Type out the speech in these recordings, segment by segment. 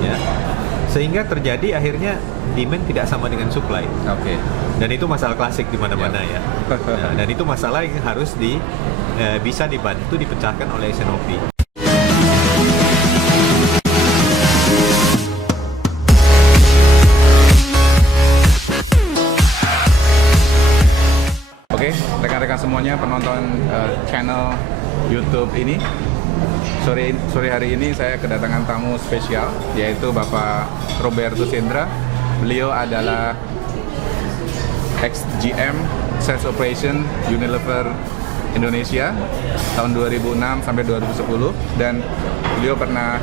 ya. Sehingga terjadi akhirnya demand tidak sama dengan supply. Oke. Dan itu masalah klasik di mana-mana ya. Nah, dan itu masalah yang harus bisa dibantu dipecahkan oleh S&OP. Oke, rekan-rekan semuanya penonton channel YouTube ini. Sore hari ini saya kedatangan tamu spesial, yaitu Bapak Robertus Hendra. Beliau adalah ex-GM Sales Operation Unilever Indonesia tahun 2006 sampai 2010, dan beliau pernah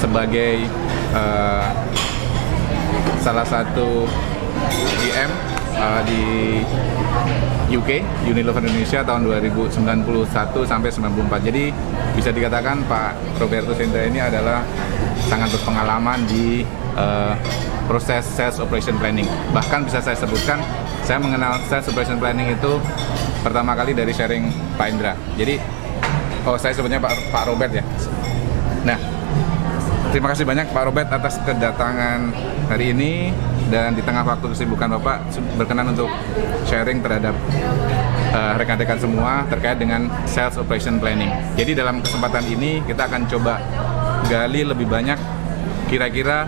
sebagai salah satu GM di UK, Unilever Indonesia tahun 2091 sampai 94. Jadi bisa dikatakan Pak Robertus Hendra ini adalah sangat berpengalaman di proses sales operation planning. Bahkan bisa saya sebutkan, saya mengenal sales operation planning itu pertama kali dari sharing Pak Hendra. Jadi, saya sebutnya Pak Robert ya. Nah, terima kasih banyak Pak Robert atas kedatangan hari ini, dan di tengah waktu kesibukan Bapak berkenan untuk sharing terhadap rekan-rekan semua terkait dengan sales operation planning. Jadi dalam kesempatan ini kita akan coba gali lebih banyak kira-kira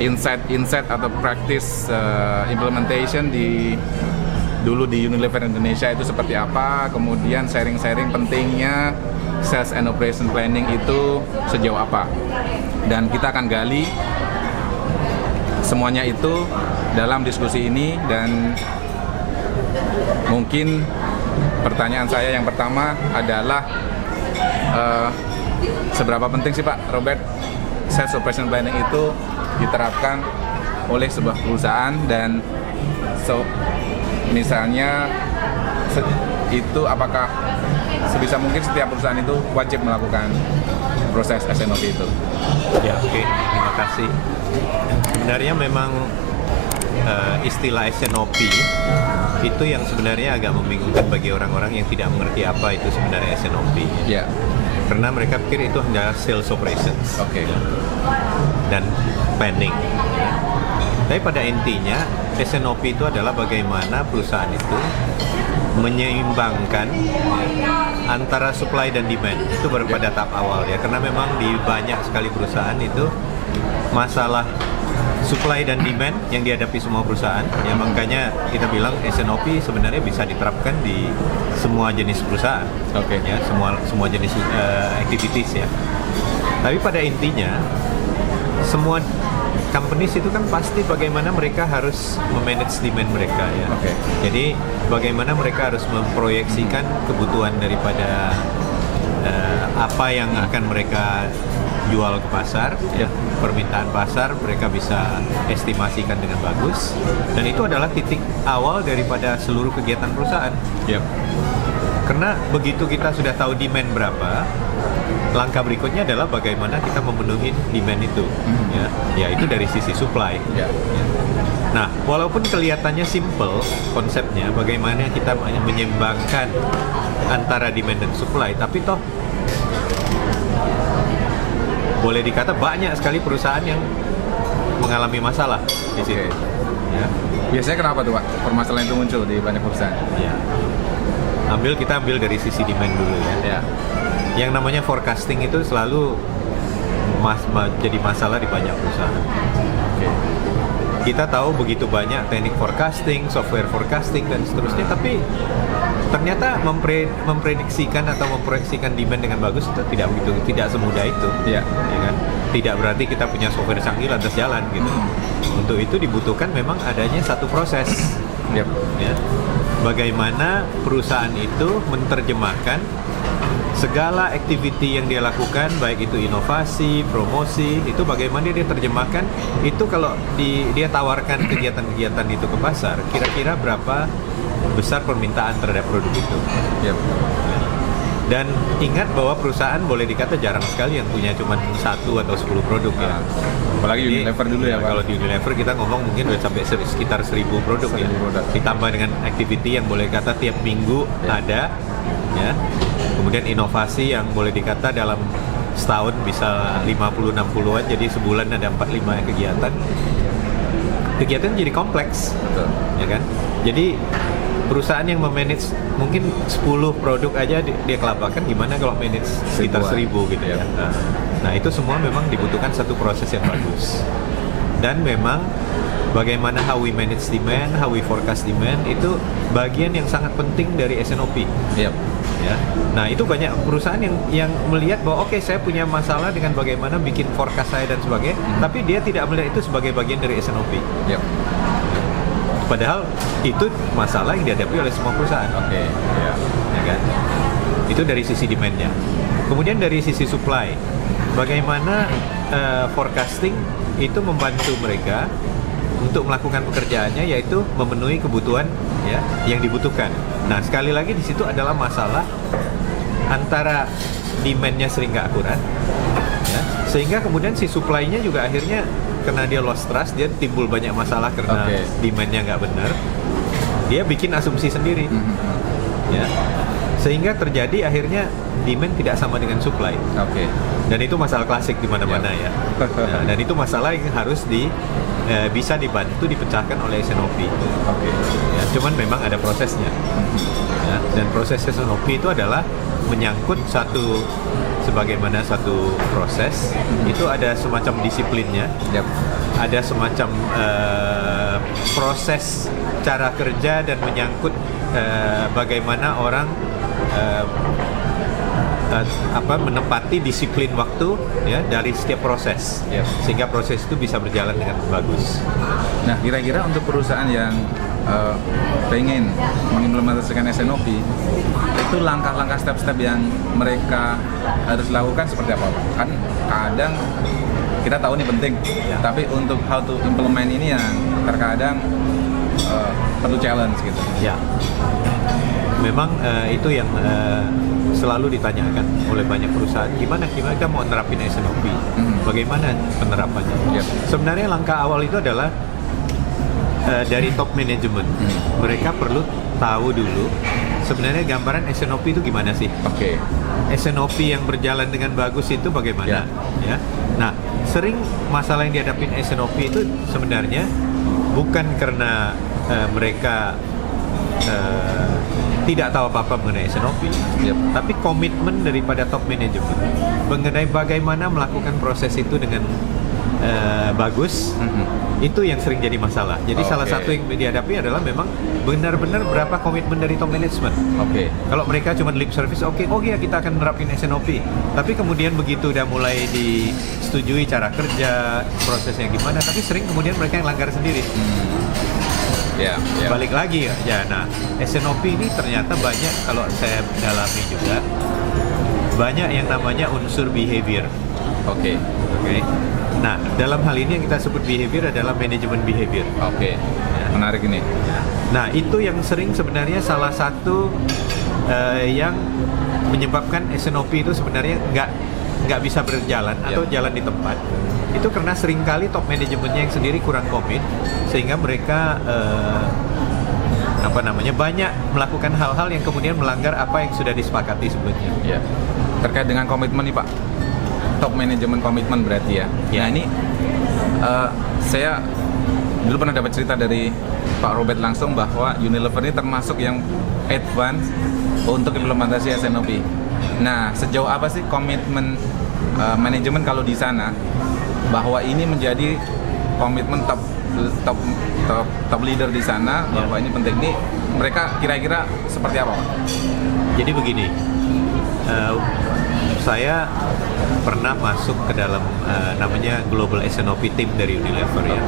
insight atau practice implementation dulu di Unilever Indonesia itu seperti apa, kemudian sharing-sharing pentingnya sales and operation planning itu sejauh apa. Dan kita akan gali semuanya itu dalam diskusi ini, dan mungkin pertanyaan saya yang pertama adalah seberapa penting sih Pak Robert sales operation planning itu diterapkan oleh sebuah perusahaan, dan misalnya itu apakah sebisa mungkin setiap perusahaan itu wajib melakukan proses S&OP itu? Ya, oke. Terima kasih. Sebenarnya memang istilah S&OP itu yang sebenarnya agak membingungkan bagi orang-orang yang tidak mengerti apa itu sebenarnya S&OP. Ya. Karena mereka pikir itu hanya sales operations. Oke. Dan planning. Tapi pada intinya S&OP itu adalah bagaimana perusahaan itu menyeimbangkan antara supply dan demand. Itu baru pada tahap awal ya, karena memang di banyak sekali perusahaan itu masalah supply dan demand yang dihadapi semua perusahaan ya, makanya kita bilang S&OP sebenarnya bisa diterapkan di semua jenis perusahaan. Oke. Ya, semua jenis activities ya. Tapi pada intinya semua companies itu kan pasti bagaimana mereka harus memanage demand mereka ya. Oke. Jadi bagaimana mereka harus memproyeksikan kebutuhan daripada apa yang akan mereka jual ke pasar, ya, permintaan pasar mereka bisa estimasikan dengan bagus, dan itu adalah titik awal daripada seluruh kegiatan perusahaan. Yep. Karena begitu kita sudah tahu demand berapa, langkah berikutnya adalah bagaimana kita memenuhi demand itu, ya itu dari sisi supply. Yeah. Nah, walaupun kelihatannya simple konsepnya, bagaimana kita menyeimbangkan antara demand dan supply, tapi toh boleh dikata banyak sekali perusahaan yang mengalami masalah di sini. Ya. Biasanya kenapa tuh Pak permasalahan itu muncul di banyak perusahaan? Ya. Kita ambil dari sisi demand dulu ya. Yang namanya forecasting itu selalu jadi masalah di banyak perusahaan. Okay. Kita tahu begitu banyak teknik forecasting, software forecasting dan seterusnya, tapi ternyata memprediksikan atau memproyeksikan demand dengan bagus itu tidak semudah itu. Ya kan? Tidak berarti kita punya software canggih lantas jalan gitu. Untuk itu dibutuhkan memang adanya satu proses. Ya. Bagaimana perusahaan itu menerjemahkan segala activity yang dia lakukan, baik itu inovasi, promosi, itu bagaimana dia terjemahkan itu kalau dia tawarkan kegiatan-kegiatan itu ke pasar, kira-kira berapa besar permintaan terhadap produk itu. Yep. Dan ingat bahwa perusahaan boleh dikata jarang sekali yang punya cuma 1 atau 10 produk ya. Apalagi Unilever dulu ya Pak. Kalau di Unilever kita ngomong mungkin udah sampai sekitar 1.000 produk ya. Ditambah dengan activity yang boleh kata tiap minggu ada ya. Kemudian inovasi yang boleh dikata dalam setahun bisa 50-60an, jadi sebulan ada 4-5 kegiatan. Kegiatan jadi kompleks, Betul. ya kan? Jadi perusahaan yang memanage mungkin 10 produk aja dia kelabakan, gimana kalau manage sekitar 1000 gitu ya. Nah, itu semua memang dibutuhkan satu proses yang bagus. Dan memang bagaimana how we manage demand, how we forecast demand itu bagian yang sangat penting dari S&OP. Yep. Ya. Nah, itu banyak perusahaan yang melihat bahwa oke, saya punya masalah dengan bagaimana bikin forecast saya dan sebagainya, tapi dia tidak melihat itu sebagai bagian dari S&OP. Yep. Padahal itu masalah yang dihadapi oleh semua perusahaan. Oke. Ya. Ya kan? Itu dari sisi demand-nya. Kemudian dari sisi supply, bagaimana forecasting itu membantu mereka untuk melakukan pekerjaannya, yaitu memenuhi kebutuhan ya yang dibutuhkan. Nah, sekali lagi di situ adalah masalah antara demand-nya sering nggak akurat, ya, sehingga kemudian si supply-nya juga akhirnya karena dia lost trust, dia timbul banyak masalah karena demand-nya nggak benar. Dia bikin asumsi sendiri, ya, sehingga terjadi akhirnya demand tidak sama dengan supply. Oke. Dan itu masalah klasik di mana-mana ya. Nah, dan itu masalah yang harus bisa dibantu dipecahkan oleh S&OP. Oke. Ya, cuman memang ada prosesnya. Ya, dan proses S&OP itu adalah menyangkut sebagaimana satu proses, itu ada semacam disiplinnya. Yep. Ada semacam proses cara kerja dan menyangkut bagaimana orang menepati disiplin waktu ya dari setiap proses, sehingga proses itu bisa berjalan dengan bagus. Nah, kira-kira untuk perusahaan yang pengen mengimplementasikan S&OP, itu langkah-langkah step-step yang mereka harus lakukan seperti apa, Pak? Kan kadang kita tahu ini penting, tapi untuk how to implement ini yang terkadang perlu challenge gitu. Ya, memang itu yang selalu ditanyakan oleh banyak perusahaan, gimana kita mau nerapin S&OP, bagaimana penerapannya. Sebenarnya langkah awal itu adalah dari top management. Mereka perlu tahu dulu sebenarnya gambaran S&OP itu gimana sih. Oke. S&OP yang berjalan dengan bagus itu bagaimana, ya. Nah, sering masalah yang dihadapin S&OP itu sebenarnya bukan karena mereka tidak tahu apa-apa mengenai S&OP, tapi komitmen daripada top management mengenai bagaimana melakukan proses itu dengan bagus, itu yang sering jadi masalah. Jadi salah satu yang dihadapi adalah memang benar-benar berapa komitmen dari top management. Kalau mereka cuma lip service, ya kita akan nerapin S&OP, tapi kemudian begitu udah mulai disetujui cara kerja, prosesnya gimana, tapi sering kemudian mereka yang langgar sendiri. Balik lagi ya. Nah, S&OP ini ternyata banyak, kalau saya dalami juga, banyak yang namanya unsur behavior. Oke. Nah, dalam hal ini yang kita sebut behavior adalah manajemen behavior. Menarik ini. Nah, itu yang sering sebenarnya salah satu yang menyebabkan S&OP itu sebenarnya nggak bisa berjalan atau jalan di tempat. Itu karena seringkali top manajemennya yang sendiri kurang komit, sehingga mereka banyak melakukan hal-hal yang kemudian melanggar apa yang sudah disepakati sebelumnya. Terkait dengan komitmen nih, Pak, top manajemen komitmen berarti ya. Nah, ini saya dulu pernah dapat cerita dari Pak Robert langsung bahwa Unilever ini termasuk yang advance untuk implementasi S&OP. Nah, sejauh apa sih komitmen manajemen kalau di sana bahwa ini menjadi komitmen top leader di sana, bahwa ini penting, nih mereka kira-kira seperti apa, Pak? Jadi begini, saya pernah masuk ke dalam namanya Global S&OP Team dari Unilever ya.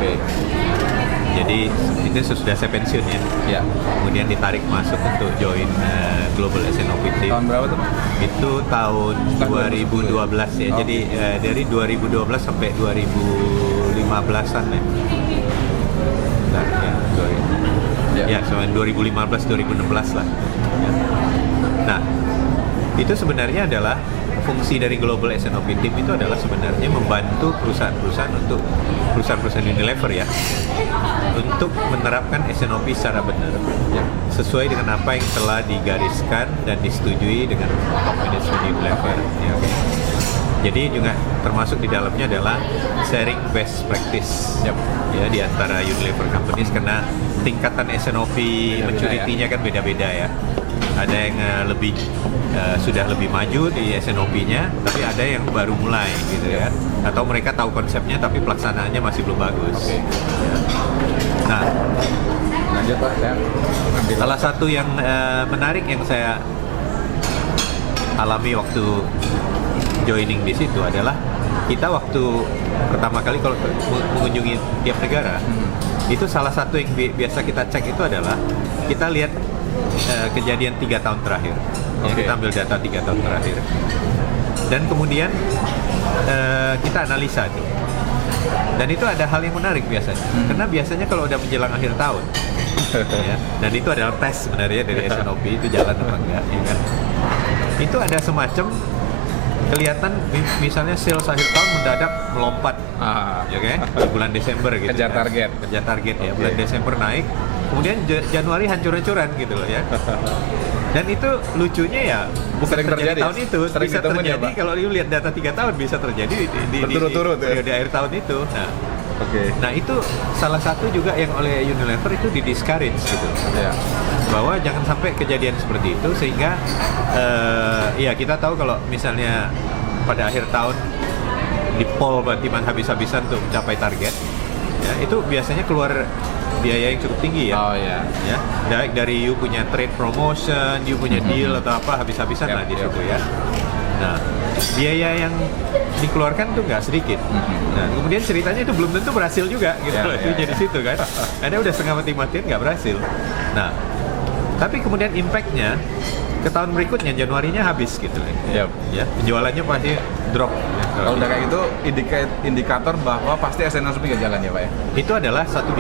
Jadi itu sudah saya pensiun ya. Kemudian ditarik masuk untuk join Global S&OP Team. Tahun berapa tuh, Pak? Itu tahun 2012 ya. Jadi dari 2012 sampai 2015-an ya. Ya, sampai 2015-2016 lah. Ya. Nah, itu sebenarnya adalah fungsi dari Global S&OP Team itu adalah sebenarnya membantu perusahaan-perusahaan Unilever ya, untuk menerapkan S&OP secara benar sesuai dengan apa yang telah digariskan dan disetujui dengan top management Unilever. Jadi juga termasuk di dalamnya adalah sharing best practice Yap. ya di antara Unilever companies, karena tingkatan S&OP Beda-beda, maturity-nya kan beda-beda ya. Ada yang sudah lebih maju di S&OP-nya, tapi ada yang baru mulai gitu ya. Atau mereka tahu konsepnya tapi pelaksanaannya masih belum bagus. Oke. Ya. Nah, Lanjut Pak, saya ambil. salah satu yang menarik yang saya alami waktu joining di situ adalah kita waktu pertama kali kalau mengunjungi tiap negara, itu salah satu yang biasa kita cek itu adalah kita lihat kejadian 3 tahun terakhir. Ya, Oke. kita ambil data 3 tahun terakhir. Dan kemudian kita analisa itu. Dan itu ada hal yang menarik biasanya. Karena biasanya kalau udah menjelang akhir tahun, ya, dan itu adalah tes sebenarnya dari S&OP itu jalan apa enggak, ya kan? Itu ada semacam kelihatan misalnya sales akhir tahun mendadak melompat, ya kan? Di bulan Desember gitu. Kejar kan? target. Kejar target ya. Oke. Bulan Desember naik, kemudian Januari hancur-hancuran gitu loh ya. Dan itu lucunya ya bukan Sering terjadi. tahun itu, Sering bisa ditemuin ya, terjadi Pak? kalau you lihat data 3 tahun bisa terjadi di Berturut-turut ya? periode akhir tahun itu. Oke. Nah itu salah satu juga yang oleh Unilever itu di-discourage gitu. Ya. Bahwa jangan sampai kejadian seperti itu, sehingga ya kita tahu kalau misalnya pada akhir tahun di poll bantiman habis-habisan untuk mencapai target, ya itu biasanya keluar biaya yang cukup tinggi ya. Oh ya. Ya, baik dari you punya trade promotion, you punya deal atau apa habis-habisan Yap, lah di yap. situ ya. Nah, biaya yang dikeluarkan tuh nggak sedikit. Nah, kemudian ceritanya itu belum tentu berhasil juga gitu Ya, loh, ya, itu ya. jadi situ kan. Ada udah setengah mati-matian nggak berhasil. Nah, tapi kemudian impact-nya ke tahun berikutnya Januarinya habis gitu loh. Yap. Ya, penjualannya pasti drop. Ya, Kalau udah kayak gitu indikator bahwa pasti S&OP nggak jalan ya Pak ya? itu adalah satu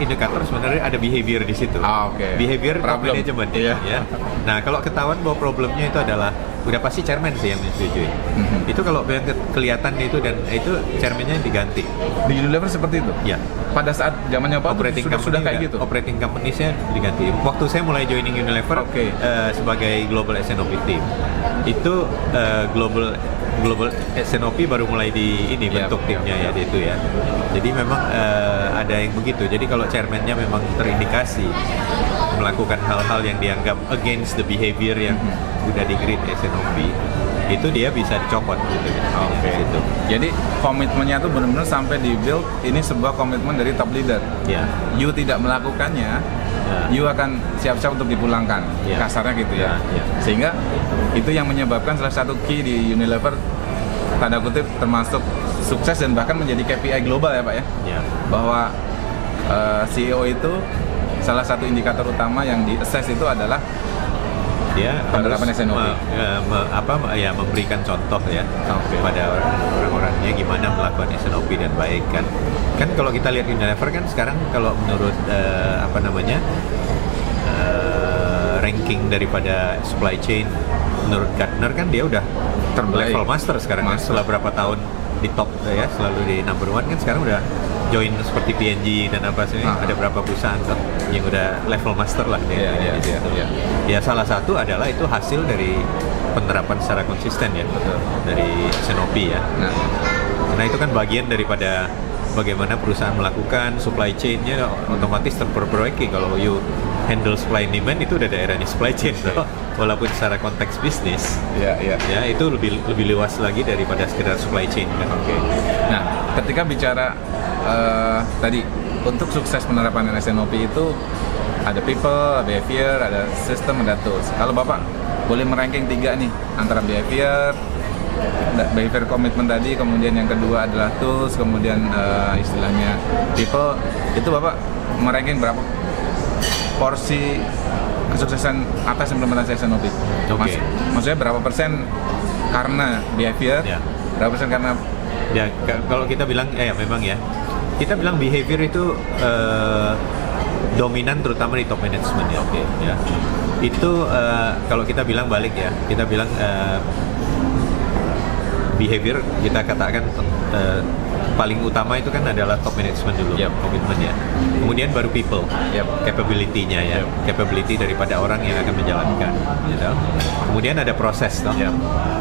indikator sebenarnya ada behavior di situ. Oke. Behavior top Problem. management. Iya. Ya. Nah, kalau ketahuan bahwa problemnya itu adalah udah pasti chairman sih yang menyetujui. Itu kalau yang kelihatan itu dan itu chairmannya diganti. Di Unilever seperti itu? Ya. Pada saat zamannya Pak Operating sudah kayak gitu? Operating company-nya diganti. Waktu saya mulai joining Unilever Oke. sebagai global S&OP team, itu global S&OP baru mulai bentuk Yap, timnya yap, ya di itu ya. Jadi memang ada yang begitu. Jadi kalau chairman-nya memang terindikasi melakukan hal-hal yang dianggap against the behavior yang udah di grid S&OP, itu dia bisa dicopot gitu. Oke. Gitu. Jadi komitmennya tuh benar-benar sampai di build ini sebuah komitmen dari top leader. Ya. You tidak melakukannya, you akan siap-siap untuk dipulangkan. Ya. Kasarnya gitu ya. Ya. Sehingga itu yang menyebabkan salah satu key di Unilever tanda kutip termasuk sukses dan bahkan menjadi KPI global ya Pak ya. Ya. Bahwa CEO itu salah satu indikator utama yang di-assess itu adalah Dia penerapan harus S&OP. memberikan contoh ya Oke. kepada orang-orangnya gimana melakukan S&OP dan baik kan. Kan kalau kita lihat Unilever kan sekarang kalau menurut ranking daripada supply chain menurut Gartner kan dia udah Terbaik. level master sekarang kan, setelah berapa tahun di top ya, selalu di number one kan, sekarang udah join seperti P&G dan apa sih, ada berapa perusahaan tuh yang udah level master lah dia Iya, di situ. iya. Ya salah satu adalah itu hasil dari penerapan secara konsisten ya dari S&OP ya. Nah, Karena itu kan bagian daripada bagaimana perusahaan melakukan supply chain-nya otomatis terperbaiki. Kalau you handle supply and demand itu udah daerahnya supply chain toh. Walaupun secara konteks bisnis iya. ya itu lebih luas lagi daripada sekedar supply chain kan. Oke. Nah, ketika bicara tadi untuk sukses penerapan S&OP itu ada people, ada behavior, ada system, ada tools. Kalau Bapak boleh meranking 3 nih antara behavior commitment tadi, kemudian yang kedua adalah tools, kemudian istilahnya people, itu Bapak meranking berapa porsi kesuksesan atas implementasi S&OP? Oke. Maksudnya berapa persen karena behavior, Ya. berapa persen karena Ya kalau kita bilang memang ya kita bilang behavior itu dominan terutama di top management ya. Oke. Ya. Itu kalau kita bilang balik ya, kita bilang behavior kita katakan paling utama itu kan adalah top management dulu, Yep. komitmen ya. Kemudian baru people, Yep. capability-nya ya, Yep. capability daripada orang yang akan menjalankan. Gitu. Kemudian ada proses, toh. Yep.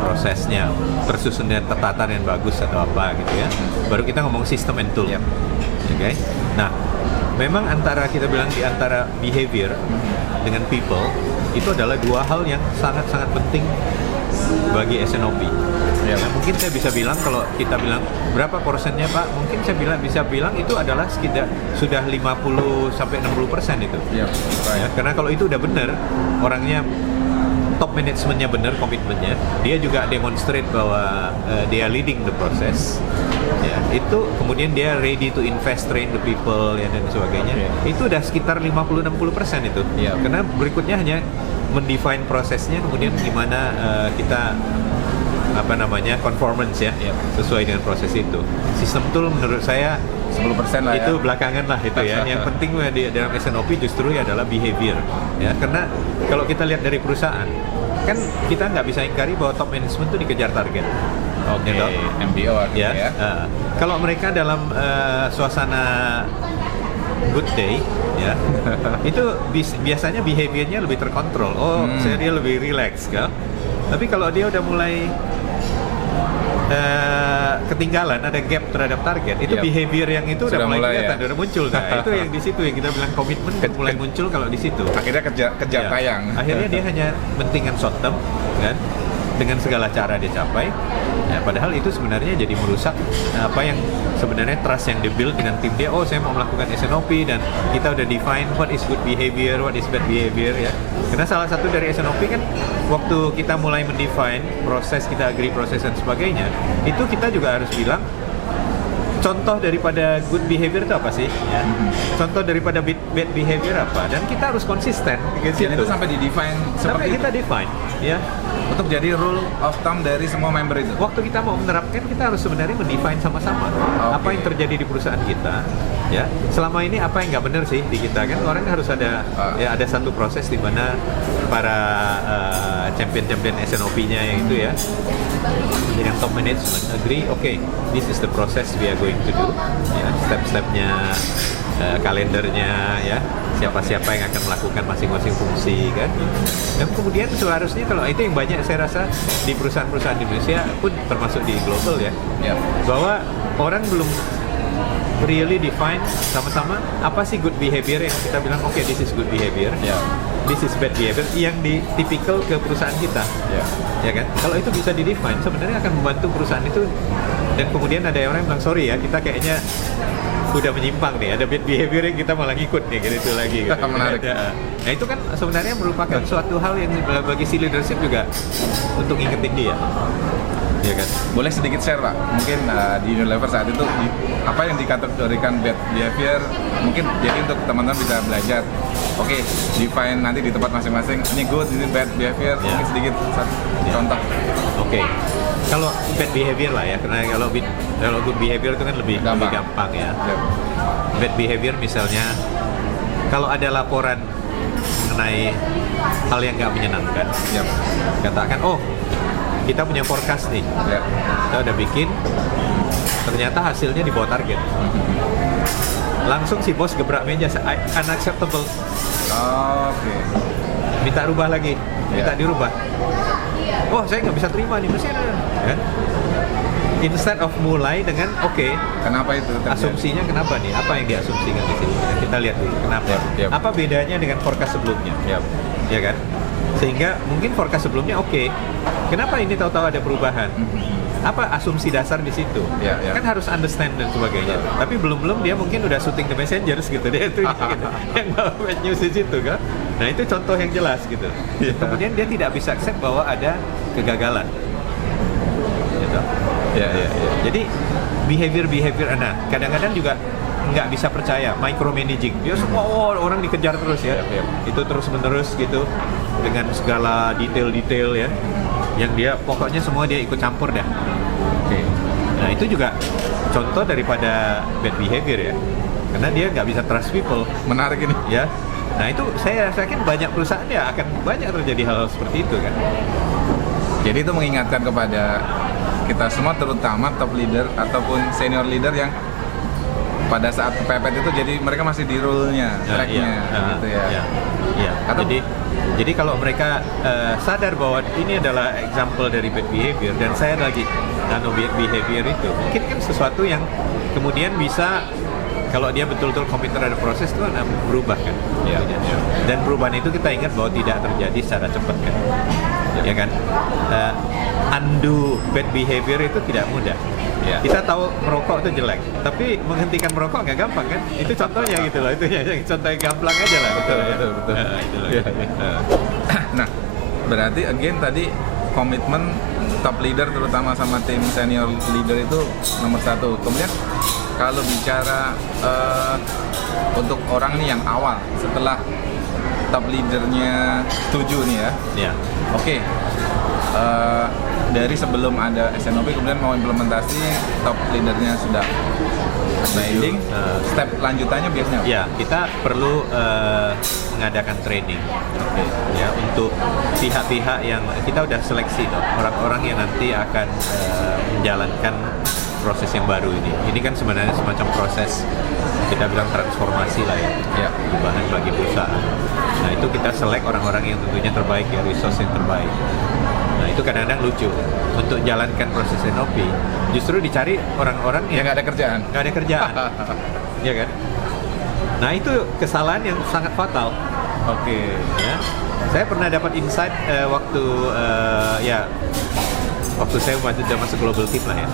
Prosesnya tersusun dan tertata yang bagus atau apa gitu ya. Baru kita ngomong system and tool. Yep. Oke. Nah, memang kita bilang di antara behavior dengan people itu adalah dua hal yang sangat-sangat penting bagi SNOP. Ya, mungkin saya bisa bilang kalau kita bilang berapa persennya Pak, mungkin saya bisa bilang itu adalah sekitar sudah 50 sampai 60% itu. Iya. Ya, karena kalau itu udah benar, orangnya top manajemennya benar, komitmennya, dia juga demonstrate bahwa dia leading the process. Ya, itu kemudian dia ready to invest, train the people ya, dan sebagainya. Itu udah sekitar 50-60% itu. Iya. Karena berikutnya hanya mendefine prosesnya, kemudian gimana kita conformance ya, sesuai dengan proses itu. Sistem tool menurut saya 10% lah ya. itu belakangan lah itu ya. Yang penting dalam SNOP justru adalah behavior ya, karena kalau kita lihat dari perusahaan kan kita nggak bisa ingkari bahwa top management itu dikejar target. Oke, Gitu. MBO artinya ya. Kalau mereka dalam suasana good day ya itu biasanya behaviornya lebih terkontrol. Dia lebih relax kan. Tapi kalau dia udah mulai ketinggalan, ada gap terhadap target, itu Yep. behavior yang itu udah mulai kelihatan, ya. udah muncul. Nah, itu yang di situ yang kita bilang komitmen mulai muncul kalau di situ. Akhirnya kejar Ya. tayang. Akhirnya dia hanya mentingkan short term kan, dengan segala cara dia capai. Ya, padahal itu sebenarnya jadi merusak apa yang sebenarnya trust yang dibuild dengan tim dia. Oh, saya mau melakukan SNOP dan kita udah define what is good behavior, what is bad behavior ya. Karena salah satu dari SNOP kan waktu kita mulai mendefine proses, kita agree proses dan sebagainya, itu kita juga harus bilang contoh daripada good behavior itu apa sih? Ya. Contoh daripada bad behavior apa? Dan kita harus konsisten. Gitu. Dan itu sampai di-define Sampai seperti kita itu. define, ya. Untuk jadi rule of thumb dari semua member itu. Waktu kita mau menerapkan, kita harus sebenarnya mendefine sama-sama apa yang terjadi di perusahaan kita. Ya, selama ini apa yang nggak benar sih di kita kan? Orang harus ada ada satu proses di mana para champion-champion SNOP-nya yang itu ya, yang top management agree, okay, this is the process we are going to do. Ya, step-stepnya, kalendernya, ya, siapa-siapa yang akan melakukan masing-masing fungsi kan. Dan kemudian seharusnya kalau itu yang banyak saya rasa di perusahaan-perusahaan di Indonesia pun termasuk di global ya, Ya. bahwa orang belum really define sama-sama apa sih good behavior yang kita bilang okay, this is good behavior, Ya. this is bad behavior yang di typical ke perusahaan kita. Ya. Ya kan? Kalau itu bisa di-define, sebenarnya akan membantu perusahaan itu. Dan kemudian ada orang yang bilang, sorry ya, kita kayaknya udah menyimpang nih, ada bad behavior yang kita malah ngikut nih, gitu lagi. Gitu. Menarik. Nah itu kan sebenarnya merupakan suatu hal yang bagi si leadership juga untuk ngingetin dia. Ya kan? Boleh sedikit share Pak, mungkin di Unilever saat itu apa yang dikategorikan bad behavior, mungkin jadi untuk teman-teman bisa belajar. Oke, define nanti di tempat masing-masing, ini good, ini bad behavior, Ya. mungkin sedikit contoh. Oke. Kalau bad behavior lah ya, karena kalau good behavior itu kan lebih gampang ya. Ya. Bad behavior misalnya, kalau ada laporan mengenai hal yang nggak menyenangkan, Ya. katakan, oh kita punya forecast nih, Ya. kita udah bikin, ternyata hasilnya di bawah target. Langsung si bos gebrak meja, unacceptable, Oke. minta rubah lagi, minta Ya. dirubah. Oh saya nggak bisa terima nih, mesti kan? Instead of mulai dengan oke, Kenapa itu terjadi? asumsinya kenapa nih? Apa yang diasumsikan di sini? Kita lihat dulu kenapa. Yap. Apa bedanya dengan forecast sebelumnya? Ya. Ya kan? Sehingga mungkin forecast sebelumnya oke. Kenapa ini tahu-tahu ada perubahan? Apa asumsi dasar di situ? Ya, ya. Kan harus understand dan sebagainya. Tapi belum dia mungkin udah shooting the messengers gitu dia itu gitu. Yang bawa bad news di situ kan. Nah itu contoh yang jelas gitu. Ya. Kemudian dia tidak bisa accept bahwa ada kegagalan. Gitu. Ya. Jadi behavior, nah kadang-kadang juga nggak bisa percaya, micromanaging. Dia semua orang dikejar terus ya. Yep. Itu terus-menerus gitu dengan segala detail-detail ya. Yang dia pokoknya semua dia ikut campur dah. Oke. Nah itu juga contoh daripada bad behavior ya. Karena dia nggak bisa trust people Menarik ini. ya. Nah itu saya yakin banyak perusahaan ya akan banyak terjadi hal seperti itu kan. Jadi itu mengingatkan kepada kita semua, terutama top leader ataupun senior leader yang pada saat kepepet itu jadi mereka masih di role-nya, track-nya gitu ya. Iya. Atau- Jadi kalau mereka sadar bahwa ini adalah example dari bad behavior dan saya lagi nano bad behavior itu, mungkin kan sesuatu yang kemudian bisa, kalau dia betul-betul komit terhadap proses itu kan berubah kan. Iya. Dan perubahan itu kita ingat bahwa tidak terjadi secara cepat kan. Ya kan? Undo bad behavior itu tidak mudah. Ya. Kita tahu merokok itu jelek, tapi menghentikan merokok nggak gampang kan? Itu contohnya gitu loh, itu ya contoh yang gamblang aja lah. Betul. Itu loh. Iya. Nah, berarti again tadi komitmen top leader terutama sama tim senior leader itu nomor satu. Kemudian kalau bicara untuk orang nih yang awal setelah top leadernya setuju nih ya, Ya. oke, dari sebelum ada SNOP kemudian mau implementasi, top leadernya sudah landing, step lanjutannya biasanya apa? Ya, kita perlu mengadakan training. Ya, untuk pihak-pihak yang kita udah seleksi loh, orang-orang yang nanti akan menjalankan proses yang baru ini. Ini kan sebenarnya semacam proses kita bilang transformasi lah ya, perubahan bagi perusahaan. Nah, itu kita select orang-orang yang tentunya terbaik ya, resource yang terbaik. Nah, itu kadang-kadang lucu. Untuk jalankan proses NOP, justru dicari orang-orang yang nggak ada kerjaan. nggak ada kerjaan. Ya kan? Nah, itu kesalahan yang sangat fatal. Oke. Ya, saya pernah dapat insight waktu saya masuk global team lah ya.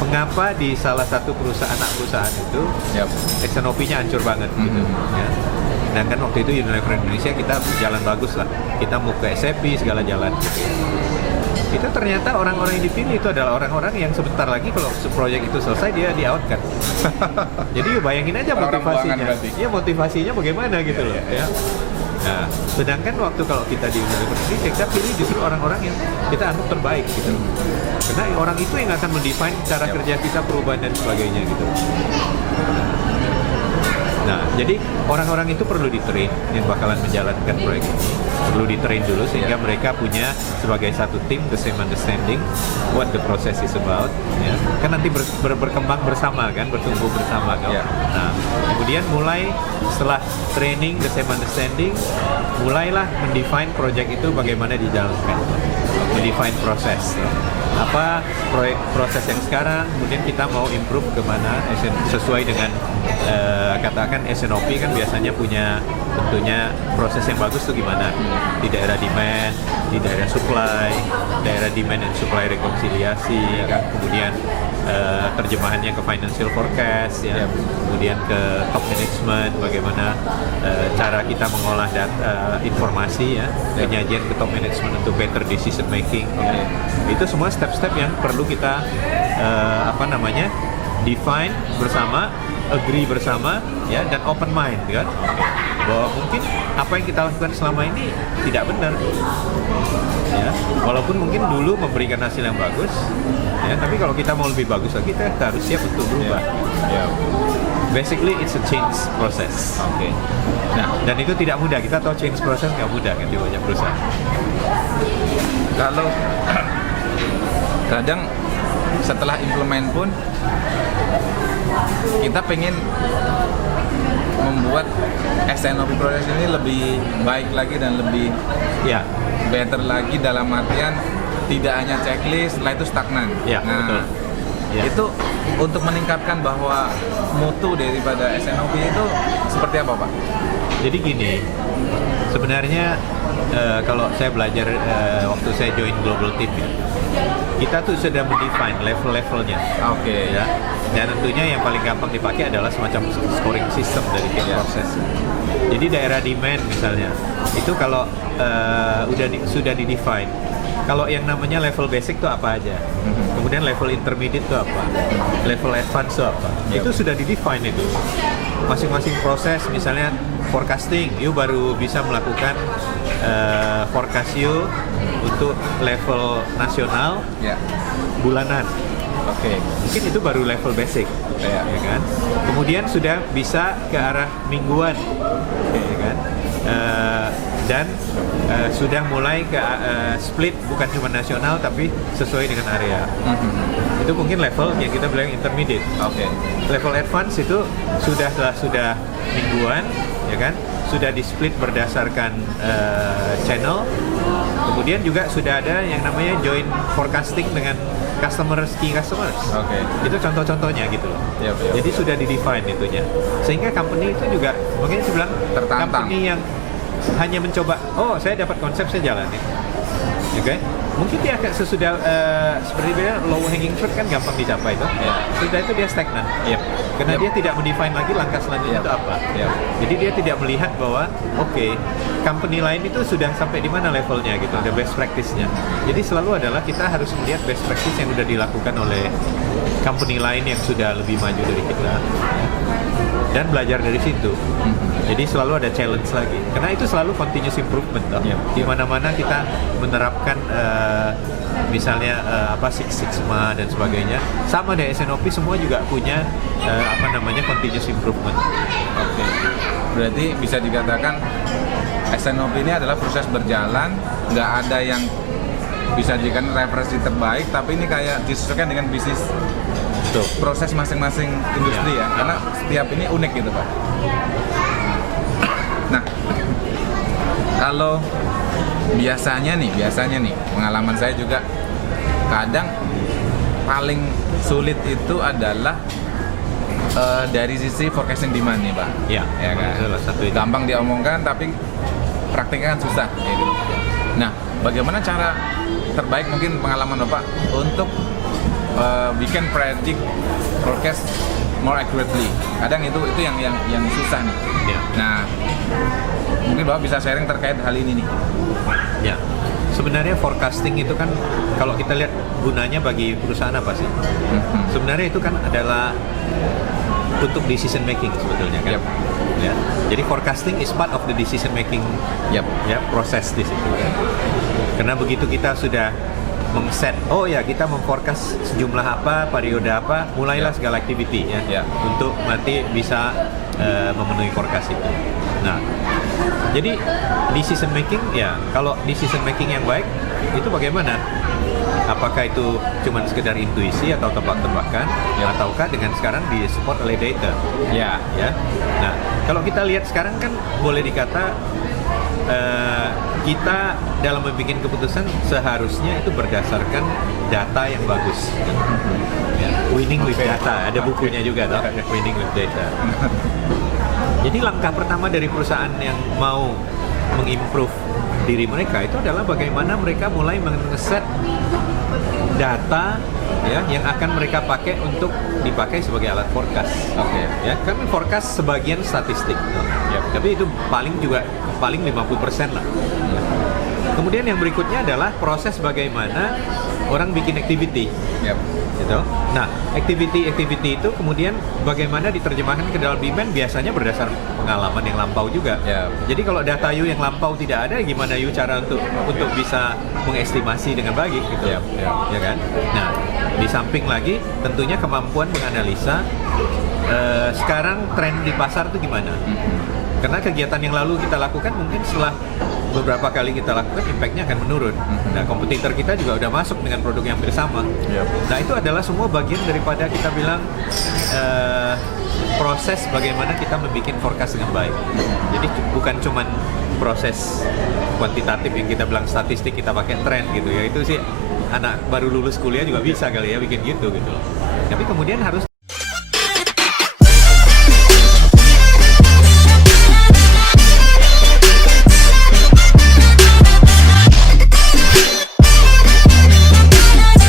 Mengapa di salah satu anak perusahaan itu SNOP-nya hancur banget gitu ya. Sedangkan waktu itu Unilever Indonesia kita jalan bagus lah. Kita mau ke SAP segala jalan gitu. Itu ternyata orang-orang yang dipilih itu adalah orang-orang yang sebentar lagi kalau proyek itu selesai dia di-out kan. Jadi bayangin aja Orang-orang motivasinya. keuangan berarti. Ya motivasinya bagaimana gitu loh ya. Nah, sedangkan waktu kalau kita di Universitas kita pilih justru orang-orang yang kita anggap terbaik gitu. Karena orang itu yang akan mendefine cara kerja kita, perubahan dan sebagainya gitu. Nah, jadi orang-orang itu perlu di-train yang bakalan menjalankan proyek ini. Perlu di-train dulu sehingga mereka punya sebagai satu tim the same understanding what the process is about. Ya. Kan nanti berkembang bersama kan, bertumbuh bersama kan. Nah, kemudian mulai setelah training the same understanding, mulailah mendefine proyek itu bagaimana dijalankan. Mendefine proses. Apa proses yang sekarang, kemudian kita mau improve kemana sesuai dengan katakan SNOP kan biasanya punya tentunya proses yang bagus tuh gimana di daerah demand, di daerah supply, daerah demand dan supply rekonsiliasi kan, kemudian terjemahannya ke financial forecast ya, kemudian ke top management bagaimana cara kita mengolah informasi ya, penyajian ke top management untuk better decision making. Itu semua step-step yang perlu kita define bersama, agree bersama ya, dan open mind kan. Bahwa mungkin apa yang kita lakukan selama ini tidak benar. Ya, walaupun mungkin dulu memberikan hasil yang bagus ya, tapi kalau kita mau lebih bagus lagi kita harus siap untuk berubah. Basically it's a change process. Nah, dan itu tidak mudah. Kita tahu change process nggak mudah kan di banyak perusahaan. Kalau kadang setelah implement pun kita pengen membuat SNOP proses ini lebih baik lagi dan lebih better lagi, dalam artian tidak hanya checklist, setelah itu stagnan. Betul. Itu untuk meningkatkan bahwa mutu daripada SNOP itu seperti apa, Pak? Jadi gini, sebenarnya kalau saya belajar waktu saya join global team ya, kita tuh sudah mendefine level-levelnya. Ya. Dan tentunya yang paling gampang dipakai adalah semacam scoring system dari tiap proses. Jadi daerah demand misalnya, itu kalau sudah di-define. Kalau yang namanya level basic itu apa aja, kemudian level intermediate itu apa, level advance itu apa, itu sudah di-define itu. Masing-masing proses, misalnya forecasting, you baru bisa melakukan forecast you untuk level nasional bulanan. Mungkin itu baru level basic, ya kan. Kemudian sudah bisa ke arah mingguan, ya kan. dan sudah mulai ke split bukan cuma nasional tapi sesuai dengan area. Itu mungkin level yang kita bilang intermediate. Oke. Level advance itu sudah mingguan, ya kan? Sudah di split berdasarkan channel. Kemudian juga sudah ada yang namanya joint forecasting dengan key customers. Oke. Itu contoh-contohnya gitu loh. Yap. Jadi sudah di-define itunya. Sehingga company itu juga mungkin saya bilang Tertantang. company yang hanya mencoba, oh saya dapat konsep, saya jalanin. Oke. Mungkin dia akan sesudah seperti bilang low hanging fruit kan gampang dicapai itu. Ya. Sudah itu dia stagnan. Yap. Karena Yap. dia tidak mendefine lagi langkah selanjutnya Yap. itu apa. Yap. Jadi dia tidak melihat bahwa oke, company lain itu sudah sampai di mana levelnya gitu, ada best practice-nya. Jadi selalu adalah kita harus melihat best practice yang sudah dilakukan oleh company lain yang sudah lebih maju dari kita dan belajar dari situ. Jadi selalu ada challenge lagi. Karena itu selalu continuous improvement toh. Yep. Di mana-mana kita menerapkan misalnya Six Sigma dan sebagainya. Sama deh SNOP semua juga punya continuous improvement. Oke. Berarti bisa dikatakan SNOP ini adalah proses berjalan, nggak ada yang bisa dijadikan referensi terbaik, tapi ini kayak disesuaikan dengan bisnis Betul. proses masing-masing industri ya, karena setiap ini unik gitu Pak. Nah, kalau biasanya nih pengalaman saya juga kadang paling sulit itu adalah dari sisi forecasting demand nih Pak. Ya, Ya kan? salah satu itu. Gampang diomongkan tapi praktiknya kan susah ya gitu. Nah, bagaimana cara terbaik mungkin pengalaman Bapak untuk bikin predict forecast more accurately? Kadang itu yang susah nih. Ya. Nah, mungkin Bapak bisa sharing terkait hal ini nih. Ya, sebenarnya forecasting itu kan kalau kita lihat gunanya bagi perusahaan apa sih? Sebenarnya itu kan adalah untuk decision making sebetulnya kan. Yep. Ya. Jadi forecasting is part of the decision making Yap. ya proses di situ kan. Karena begitu kita sudah mengset, oh ya kita memforecast sejumlah apa, periode apa, mulailah Ya. segala activity ya, Ya. untuk nanti bisa memenuhi forecast itu. Nah, jadi decision making ya, kalau decision making yang baik itu bagaimana? Apakah itu cuma sekedar intuisi atau tebak-tebakan, Ya. ataukah dengan sekarang disupport oleh data? Ya. Ya. Nah, kalau kita lihat sekarang kan boleh dikata kita dalam membuat keputusan seharusnya itu berdasarkan data yang bagus. Ya, winning with data, ada bukunya juga toh, winning with data. Jadi langkah pertama dari perusahaan yang mau mengimprove diri mereka itu adalah bagaimana mereka mulai mengeset data ya yang akan mereka pakai untuk dipakai sebagai alat forecast. Oke. Ya, kan forecast sebagian statistik. Yap. Tapi itu paling 50% lah. Kemudian yang berikutnya adalah proses bagaimana orang bikin activity. Yap. Gitu. Nah, activity itu kemudian bagaimana diterjemahkan ke dalam demand biasanya berdasar pengalaman yang lampau juga. Ya. Jadi kalau data you yang lampau tidak ada, gimana you cara untuk bisa mengestimasi dengan baik gitu. Ya. Ya kan? Nah, di samping lagi tentunya kemampuan menganalisa sekarang tren di pasar itu gimana. Karena kegiatan yang lalu kita lakukan mungkin setelah beberapa kali kita lakukan impact-nya akan menurun. Nah, kompetitor kita juga udah masuk dengan produk yang hampir sama. Yep. Nah, itu adalah semua bagian daripada kita bilang proses bagaimana kita membuat forecast dengan baik. Jadi bukan cuman proses kuantitatif yang kita bilang statistik kita pakai tren gitu ya. Itu sih anak baru lulus kuliah juga bisa kali ya bikin gitu loh. Tapi kemudian harus